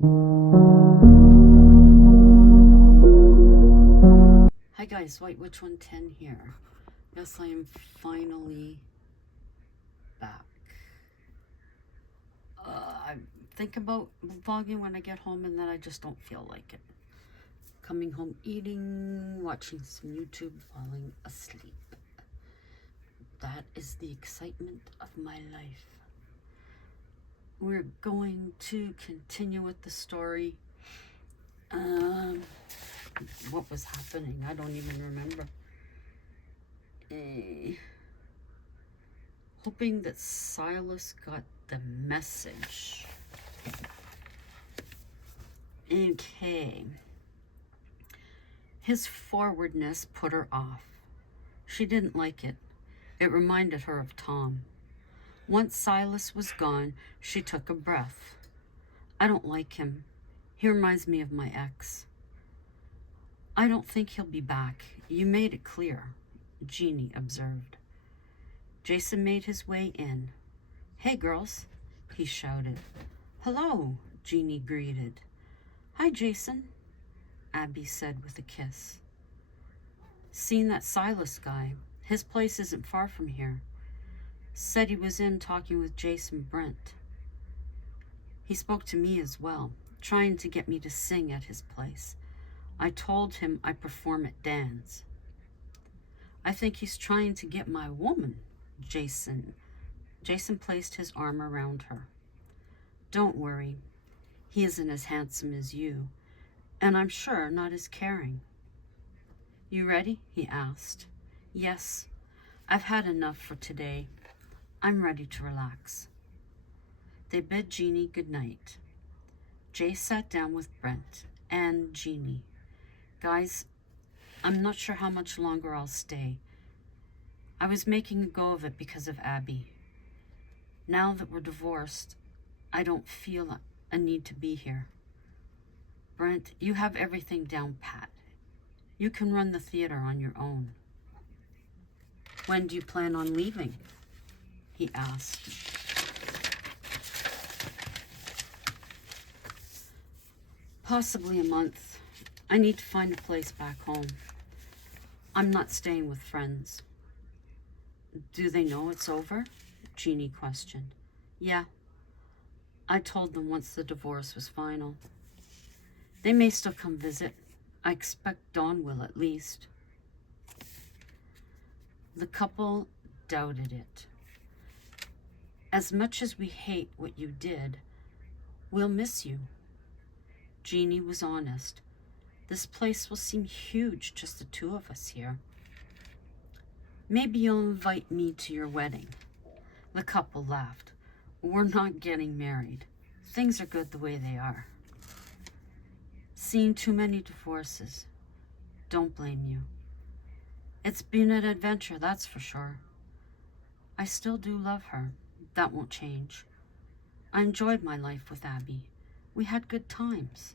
Hi guys, White Witch 110 here. Yes, I am finally back. I think about vlogging when I get home and then I just don't feel like it. Coming home, eating, watching some YouTube, falling asleep. That is the excitement of my life. We're going to continue with the story. What was happening? I don't even remember. Hoping that Silas got the message. Okay. His forwardness put her off. She didn't like it. It reminded her of Tom. Once Silas was gone, she took a breath. I don't like him. He reminds me of my ex. I don't think he'll be back. You made it clear, Jeannie observed. Jason made his way in. Hey, girls, he shouted. Hello, Jeannie greeted. Hi, Jason, Abby said with a kiss. Seen that Silas guy. His place isn't far from here. Said he was in talking with Jason Brent. He spoke to me as well, trying to get me to sing at his place. I told him I perform at Dan's. I think he's trying to get my woman, Jason. Jason placed his arm around her. Don't worry. He isn't as handsome as you, and I'm sure not as caring. You ready? He asked. Yes, I've had enough for today. I'm ready to relax. They bid Jeannie good night. Jay sat down with Brent and Jeannie. Guys, I'm not sure how much longer I'll stay. I was making a go of it because of Abby. Now that we're divorced, I don't feel a need to be here. Brent, you have everything down pat. You can run the theater on your own. When do you plan on leaving? He asked. Possibly a month. I need to find a place back home. I'm not staying with friends. Do they know it's over? Jeannie questioned. Yeah. I told them once the divorce was final. They may still come visit. I expect Dawn will at least. The couple doubted it. As much as we hate what you did, we'll miss you. Jeannie was honest. This place will seem huge, just the two of us here. Maybe you'll invite me to your wedding. The couple laughed. We're not getting married. Things are good the way they are. Seen too many divorces. Don't blame you. It's been an adventure, that's for sure. I still do love her. That won't change. I enjoyed my life with Abby. We had good times.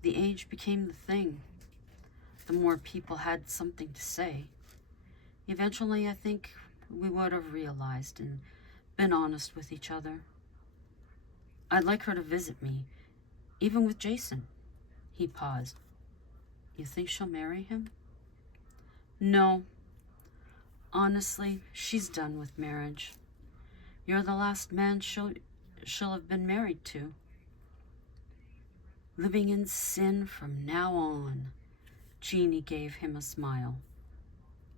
The age became the thing. The more people had something to say. Eventually, I think we would have realized and been honest with each other. I'd like her to visit me, even with Jason. He paused. You think she'll marry him? No. Honestly, she's done with marriage. You're the last man she'll have been married to. Living in sin from now on. Jeannie gave him a smile.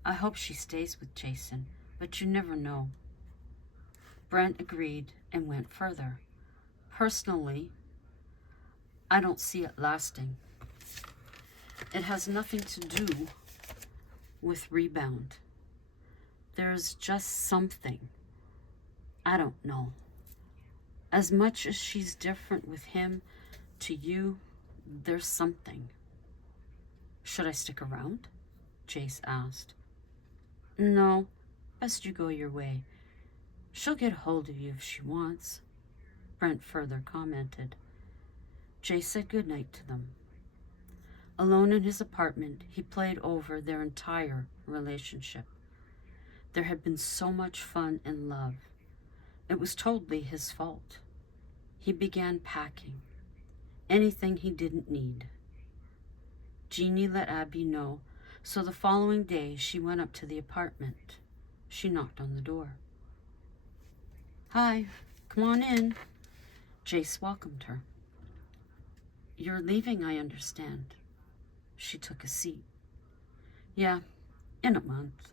I hope she stays with Jason, but you never know. Brent agreed and went further. Personally, I don't see it lasting. It has nothing to do with rebound. There's just something. I don't know. As much as she's different with him, to you, there's something. Should I stick around? Jace asked. No, best you go your way. She'll get hold of you if she wants, Brent further commented. Jace said goodnight to them. Alone in his apartment, he played over their entire relationship. There had been so much fun and love. It was totally his fault. He began packing. anything he didn't need. Jeannie let Abby know, so the following day she went up to the apartment. She knocked on the door. "Hi, come on in." Jace welcomed her. "You're leaving, I understand." She took a seat. "Yeah, in a month."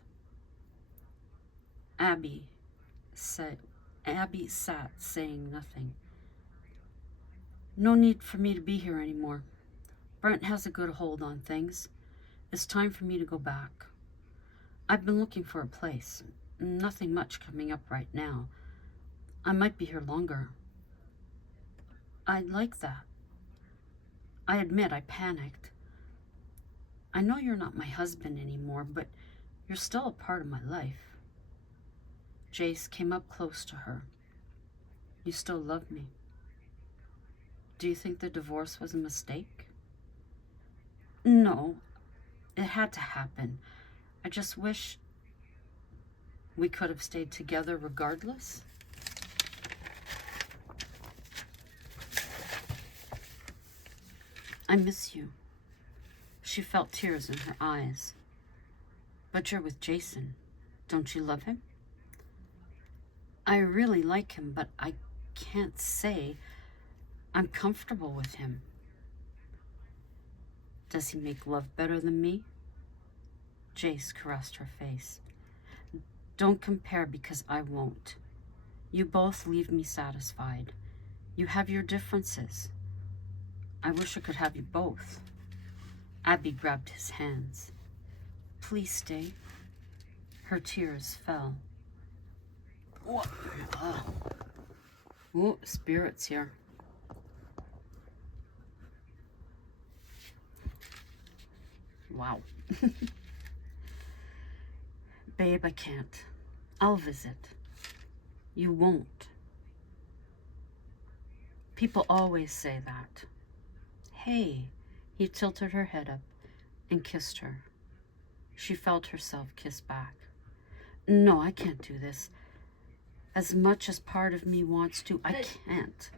Abby sat saying nothing. "No need for me to be here anymore. Brent has a good hold on things. It's time for me to go back. I've been looking for a place. Nothing much coming up right now. I might be here longer." "I'd like that. I admit I panicked. I know you're not my husband anymore, but you're still a part of my life." Jace came up close to her. "You still love me. Do you think the divorce was a mistake?" "No, it had to happen. I just wish we could have stayed together regardless." "I miss you." She felt tears in her eyes. "But you're with Jason. Don't you love him?" "I really like him, but I can't say I'm comfortable with him." "Does he make love better than me?" Jace caressed her face. "Don't compare, because I won't. You both leave me satisfied. You have your differences. I wish I could have you both." Abby grabbed his hands. "Please stay." Her tears fell. Ooh, spirits here. Wow. "Babe, I can't. I'll visit." "You won't." "People always say that." "Hey." He tilted her head up and kissed her. She felt herself kiss back. "No, I can't do this. As much as part of me wants to, I can't.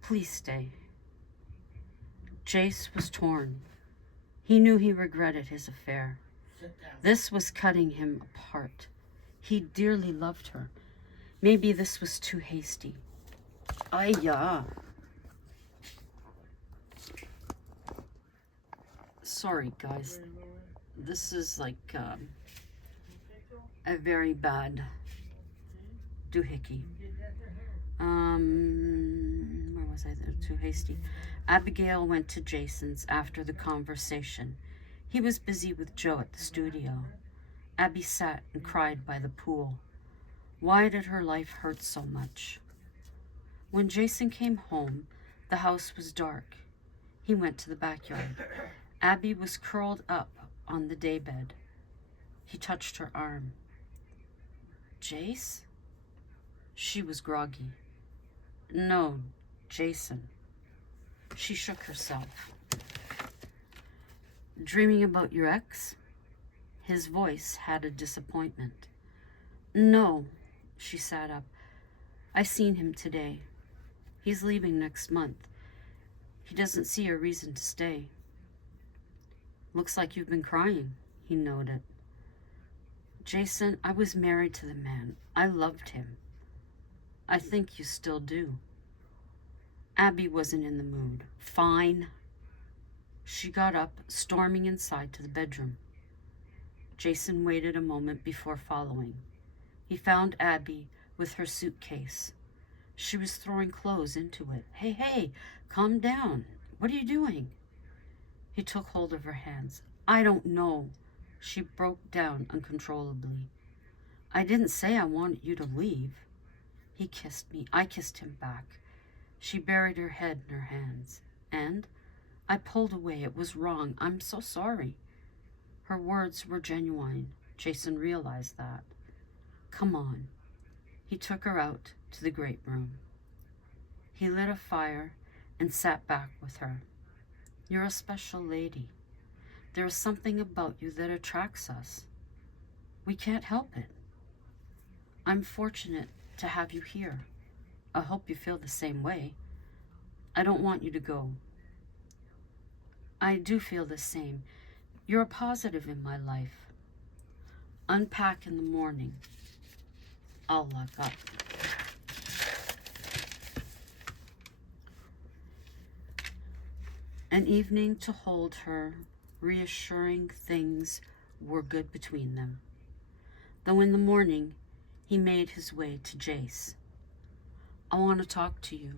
Please stay." Jace was torn. He knew he regretted his affair. This was cutting him apart. He dearly loved her. Maybe this was too hasty. Ayah. Sorry, guys. This is like a very bad doohickey. Where was I? Too hasty. Abigail went to Jason's after the conversation. He was busy with Joe at the studio. Abby sat and cried by the pool. Why did her life hurt so much? When Jason came home, the house was dark. He went to the backyard. Abby was curled up on the daybed. He touched her arm. "Jace?" She was groggy. "No, Jason." She shook herself. "Dreaming about your ex?" His voice had a disappointment. "No." She sat up. "I seen him today. He's leaving next month. He doesn't see a reason to stay." "Looks like you've been crying," he noted. "Jason, I was married to the man. I loved him." "I think you still do." Abby wasn't in the mood. "Fine." She got up, storming inside to the bedroom. Jason waited a moment before following. He found Abby with her suitcase. She was throwing clothes into it. Hey, calm down. What are you doing?" He took hold of her hands. "I don't know." She broke down uncontrollably. "I didn't say I wanted you to leave." He kissed me. I kissed him back. She buried her head in her hands. "And I pulled away. It was wrong. I'm so sorry." Her words were genuine. Jason realized that. "Come on." He took her out to the great room. He lit a fire and sat back with her. "You're a special lady. There is something about you that attracts us. We can't help it. I'm fortunate to have you here. I hope you feel the same way. I don't want you to go. I do feel the same. You're a positive in my life. Unpack in the morning. I'll lock up. An evening to hold her, reassuring things were good between them. Though in the morning, he made his way to Jace. I want to talk to you,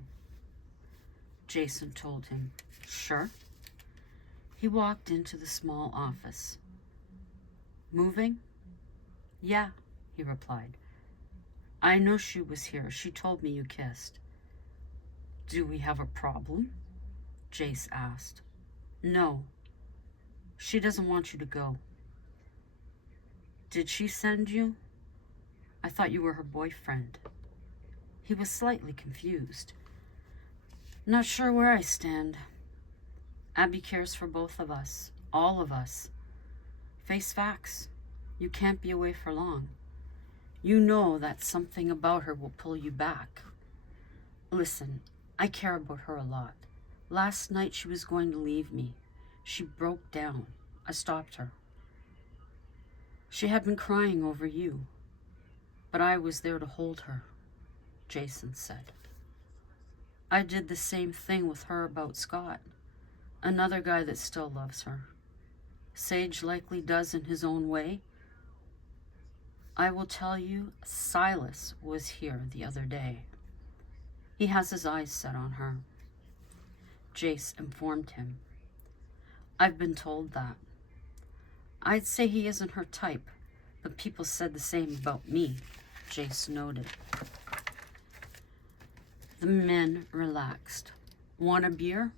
Jason told him. Sure. He walked into the small office. Moving? Yeah, he replied. I know she was here. She told me you kissed. Do we have a problem? Jace asked. No. She doesn't want you to go. Did she send you? I thought you were her boyfriend. He was slightly confused. Not sure where I stand. Abby cares for both of us, all of us. Face facts. You can't be away for long. You know that something about her will pull you back. Listen, I care about her a lot. Last night she was going to leave me. She broke down. I stopped her. She had been crying over you, but I was there to hold her, Jason said. I did the same thing with her about Scott, another guy that still loves her. Sage likely does in his own way. I will tell you, Silas was here the other day. He has his eyes set on her. Jace informed him. I've been told that. I'd say he isn't her type, but people said the same about me, Jace noted. The men relaxed. Want a beer?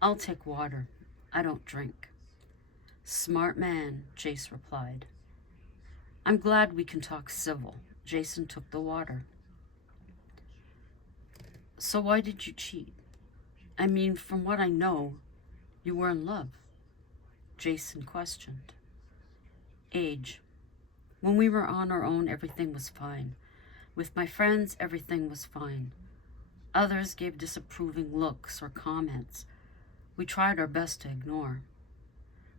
I'll take water. I don't drink. Smart man, Jace replied. I'm glad we can talk civil. Jason took the water. So why did you cheat? I mean, from what I know, you were in love. Jason questioned. Age. When we were on our own, everything was fine. With my friends, everything was fine. Others gave disapproving looks or comments. We tried our best to ignore.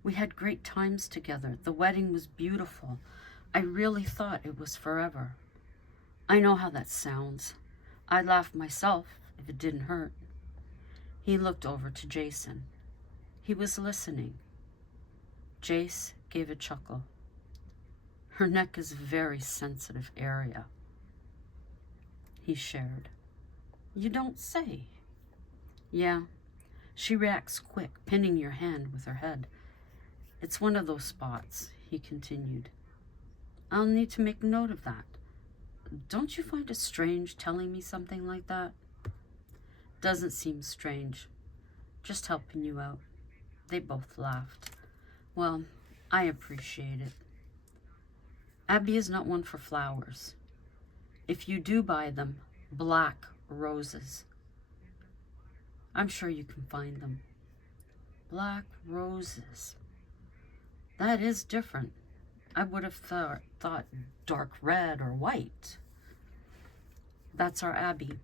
We had great times together. The wedding was beautiful. I really thought it was forever. I know how that sounds. I'd laugh myself if it didn't hurt. He looked over to Jason. He was listening. Jace gave a chuckle. Her neck is a very sensitive area. He shared. You don't say. Yeah, she reacts quick, pinning your hand with her head. It's one of those spots, he continued. I'll need to make note of that. Don't you find it strange telling me something like that? Doesn't seem strange. Just helping you out. They both laughed. Well, I appreciate it. Abby is not one for flowers. If you do buy them, black roses. I'm sure you can find them. Black roses. That is different. I would have thought dark red or white. That's our Abby.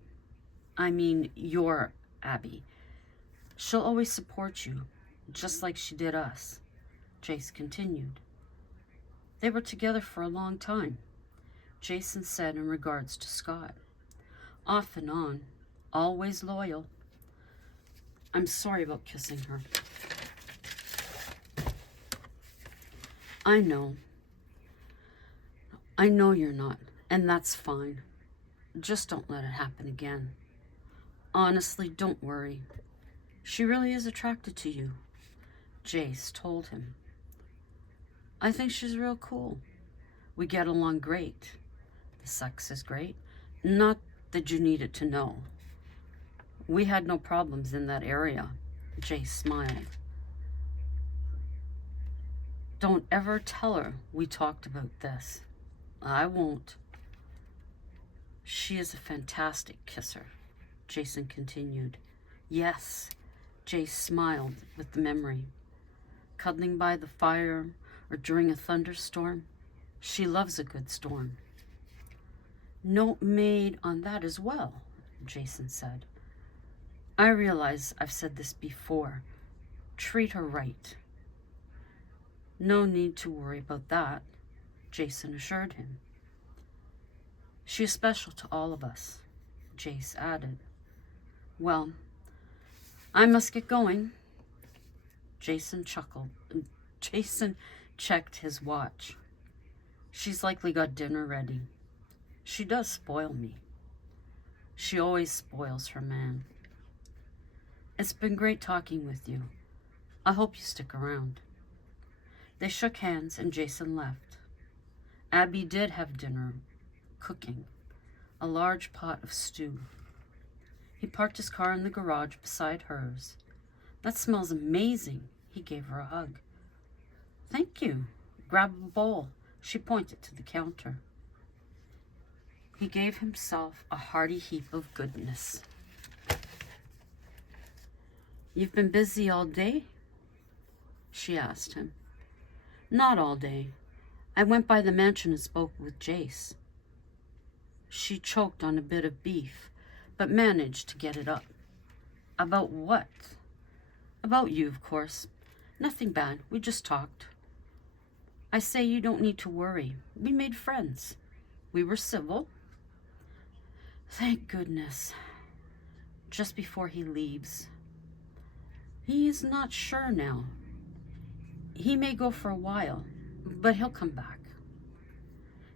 I mean, your Abby. She'll always support you, just like she did us, Jace continued. They were together for a long time, Jason said in regards to Scott. Off and on, always loyal. I'm sorry about kissing her. I know you're not, and that's fine. Just don't let it happen again. Honestly, don't worry. She really is attracted to you, Jace told him. I think she's real cool. We get along great. The sex is great. Not that you needed to know. We had no problems in that area, Jace smiled. Don't ever tell her we talked about this. I won't. She is a fantastic kisser, Jason continued. Yes, Jace smiled with the memory. Cuddling by the fire or during a thunderstorm, she loves a good storm. Note made on that as well, Jason said. I realize I've said this before, Treat her right. No need to worry about that, Jason assured him. She is special to all of us, Jace added. Well, I must get going. Jason chuckled. Jason checked his watch. She's likely got dinner ready. She does spoil me. She always spoils her man. It's been great talking with you. I hope you stick around. They shook hands and Jason left. Abby did have dinner cooking, a large pot of stew. He parked his car in the garage beside hers. That smells amazing. He gave her a hug. Thank you. Grab a bowl. She pointed to the counter. He gave himself a hearty heap of goodness. You've been busy all day? She asked him. Not all day. I went by the mansion and spoke with Jace. She choked on a bit of beef, but managed to get it up. About what? About you, of course. Nothing bad. We just talked. I say you don't need to worry. We made friends. We were civil. Thank goodness. Just before he leaves. He is not sure now. He may go for a while, but he'll come back.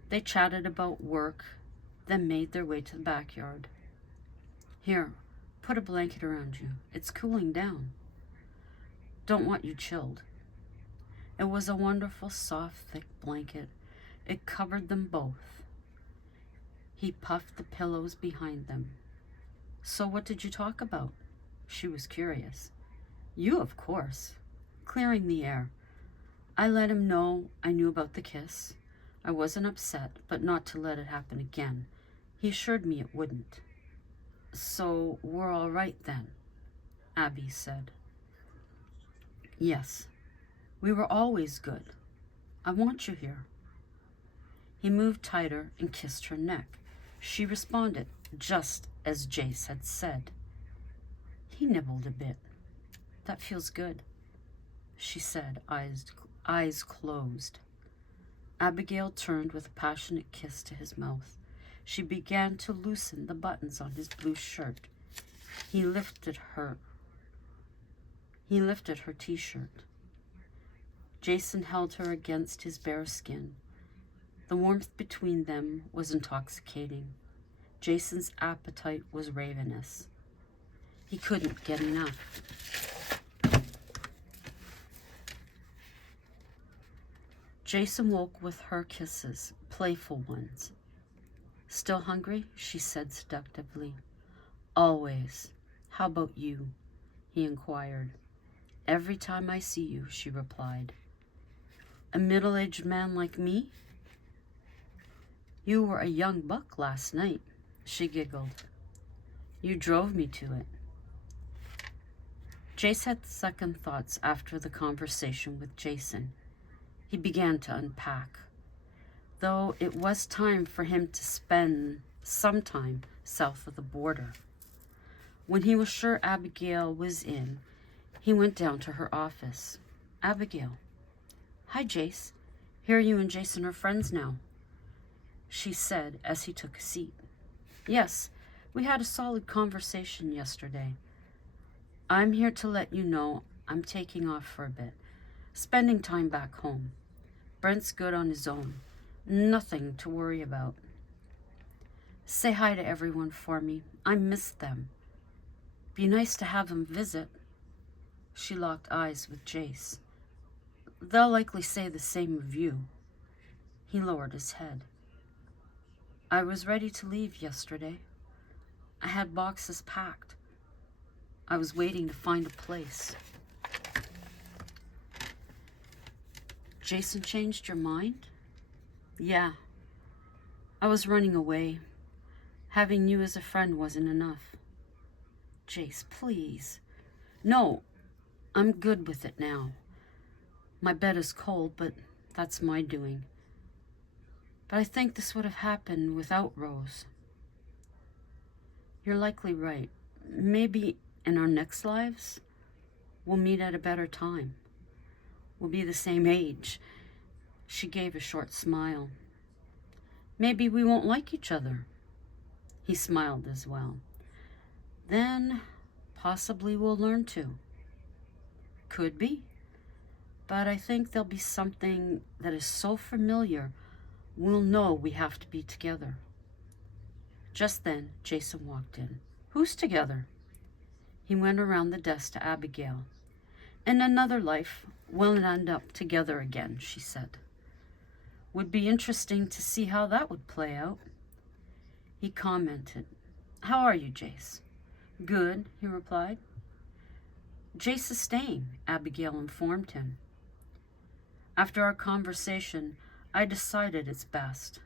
They chatted about work, then made their way to the backyard. Here, put a blanket around you. It's cooling down. Don't want you chilled. It was a wonderful, soft, thick blanket. It covered them both. He puffed the pillows behind them. So what did you talk about? She was curious. You, of course. Clearing the air. I let him know I knew about the kiss. I wasn't upset, but not to let it happen again. He assured me it wouldn't. So we're all right then, Abby said. Yes, we were always good. I want you here. He moved tighter and kissed her neck. She responded, just as Jace had said. He nibbled a bit. That feels good, she said, eyes closed. Abigail turned with a passionate kiss to his mouth. She began to loosen the buttons on his blue shirt. He lifted her t-shirt. Jason held her against his bare skin. The warmth between them was intoxicating. Jason's appetite was ravenous. He couldn't get enough. Jason woke with her kisses, playful ones. Still hungry? She said seductively. Always. How about you? He inquired. Every time I see you, she replied. A middle-aged man like me? You were a young buck last night, she giggled. You drove me to it. Jace had second thoughts after the conversation with Jason. He began to unpack, though it was time for him to spend some time south of the border. When he was sure Abigail was in, he went down to her office. Abigail. Hi, Jace. Hear you and Jason are friends now, she said as he took a seat. Yes, we had a solid conversation yesterday. I'm here to let you know I'm taking off for a bit, spending time back home. Brent's good on his own. Nothing to worry about. Say hi to everyone for me. I miss them. Be nice to have them visit. She locked eyes with Jace. They'll likely say the same of you. He lowered his head. I was ready to leave yesterday. I had boxes packed. I was waiting to find a place. Jason changed your mind? Yeah. I was running away. Having you as a friend wasn't enough. Jace, please. No, I'm good with it now. My bed is cold, but that's my doing. But I think this would have happened without Rose. You're likely right. Maybe in our next lives? We'll meet at a better time. We'll be the same age. She gave a short smile. Maybe we won't like each other. He smiled as well. Then possibly we'll learn to. Could be. But I think there'll be something that is so familiar, we'll know we have to be together. Just then, Jason walked in. Who's together? He went around the desk to Abigail. In another life, we'll end up together again, she said. Would be interesting to see how that would play out. He commented, How are you, Jace? Good, he replied. Jace is staying, Abigail informed him. After our conversation, I decided it's best.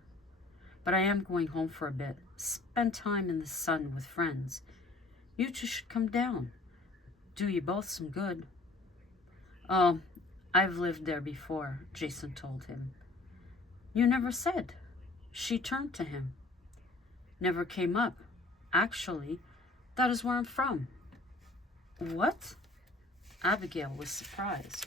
But I am going home for a bit, spend time in the sun with friends. You two should come down. Do you both some good. Oh, I've lived there before, Jason told him. You never said. She turned to him. Never came up. Actually, that is where I'm from. What? Abigail was surprised.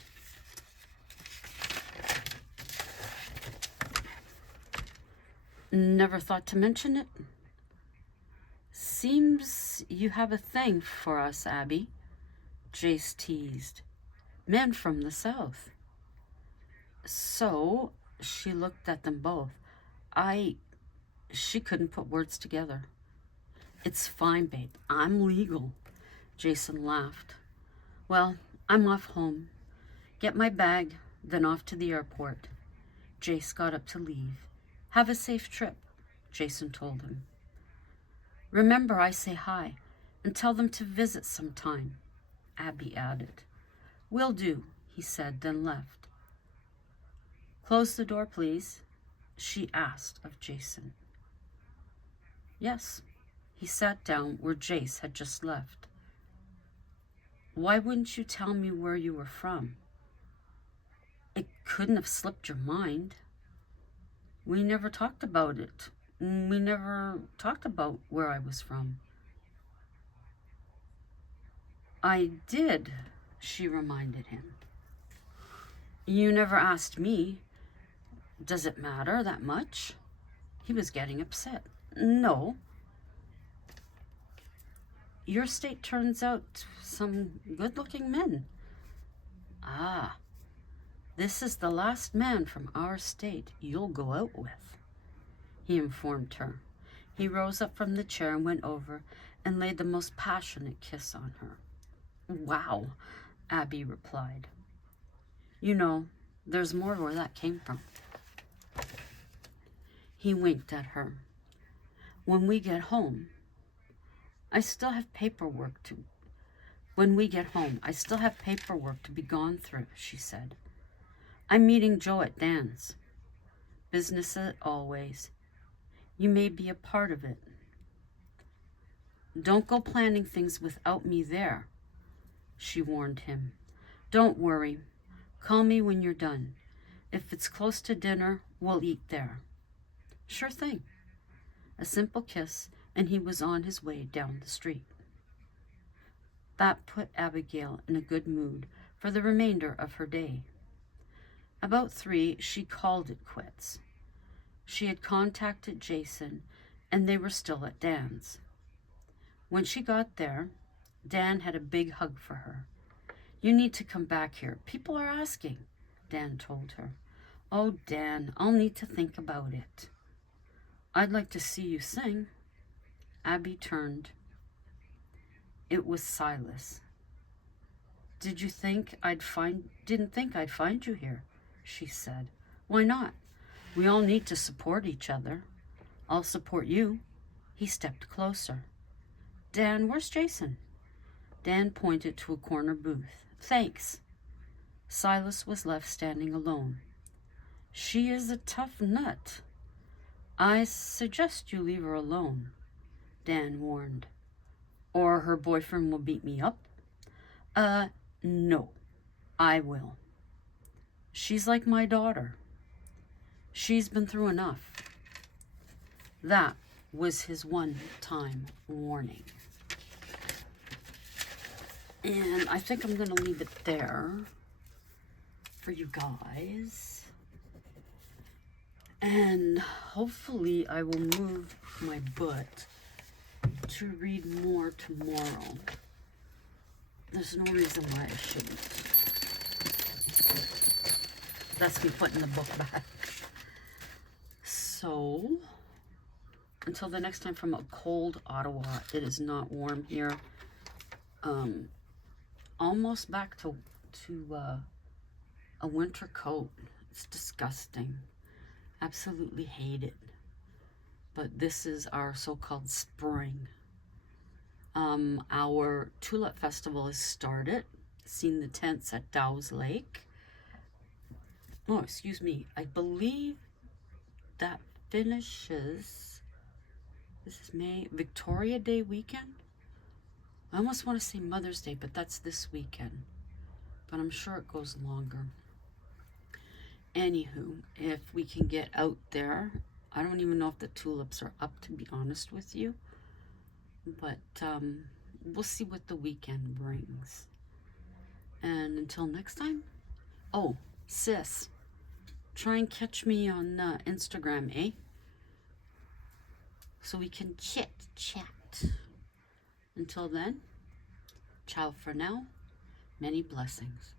Never thought to mention it? Seems you have a thing for us, Abby, Jace teased. Men from the South. So, she looked at them both. She couldn't put words together. It's fine, babe. I'm legal. Jason laughed. Well, I'm off home. Get my bag, then off to the airport. Jace got up to leave. Have a safe trip, Jason told him. Remember I say hi, and tell them to visit sometime, Abby added. Will do, he said, then left. Close the door, please, she asked of Jason. Yes. He sat down where Jace had just left. Why wouldn't you tell me where you were from? It couldn't have slipped your mind. We never talked about it. We never talked about where I was from. I did, she reminded him. You never asked me. Does it matter that much? He was getting upset. No. Your state turns out some good-looking men. Ah, this is the last man from our state you'll go out with, he informed her. He rose up from the chair and went over and laid the most passionate kiss on her. Wow, Abby replied. You know, there's more where that came from. He winked at her. When we get home, I still have paperwork to be gone through, she said. I'm meeting Joe at Dan's. Business as always. You may be a part of it. Don't go planning things without me there, she warned him. Don't worry. Call me when you're done. If it's close to dinner, we'll eat there. Sure thing. A simple kiss, and he was on his way down the street. That put Abigail in a good mood for the remainder of her day. About 3, she called it quits. She had contacted Jason, and they were still at Dan's. When she got there, Dan had a big hug for her. You need to come back here. People are asking, Dan told her. Oh, Dan, I'll need to think about it. I'd like to see you sing. Abby turned. It was Silas. Didn't think I'd find you here, she said. Why not? We all need to support each other. I'll support you. He stepped closer. Dan, where's Jason? Dan pointed to a corner booth. Thanks. Silas was left standing alone. She is a tough nut. I suggest you leave her alone, Dan warned. Or her boyfriend will beat me up? No, I will. She's like my daughter. She's been through enough. That was his one-time warning. And I think I'm going to leave it there for you guys. And hopefully I will move my butt to read more tomorrow. There's no reason why I shouldn't. That's me putting the book back. So, until the next time from a cold Ottawa, it is not warm here. Almost back to a winter coat. It's disgusting. Absolutely hate it. But this is our so-called spring. Our Tulip Festival has started. Seen the tents at Dow's Lake. Oh, excuse me. I believe that finishes, this is May, Victoria Day weekend. I almost want to say Mother's Day, but that's this weekend. But I'm sure it goes longer. Anywho, if we can get out there, I don't even know if the tulips are up, to be honest with you. But we'll see what the weekend brings. And until next time, oh, sis, try and catch me on Instagram, eh? So we can chat. Until then, ciao for now. Many blessings.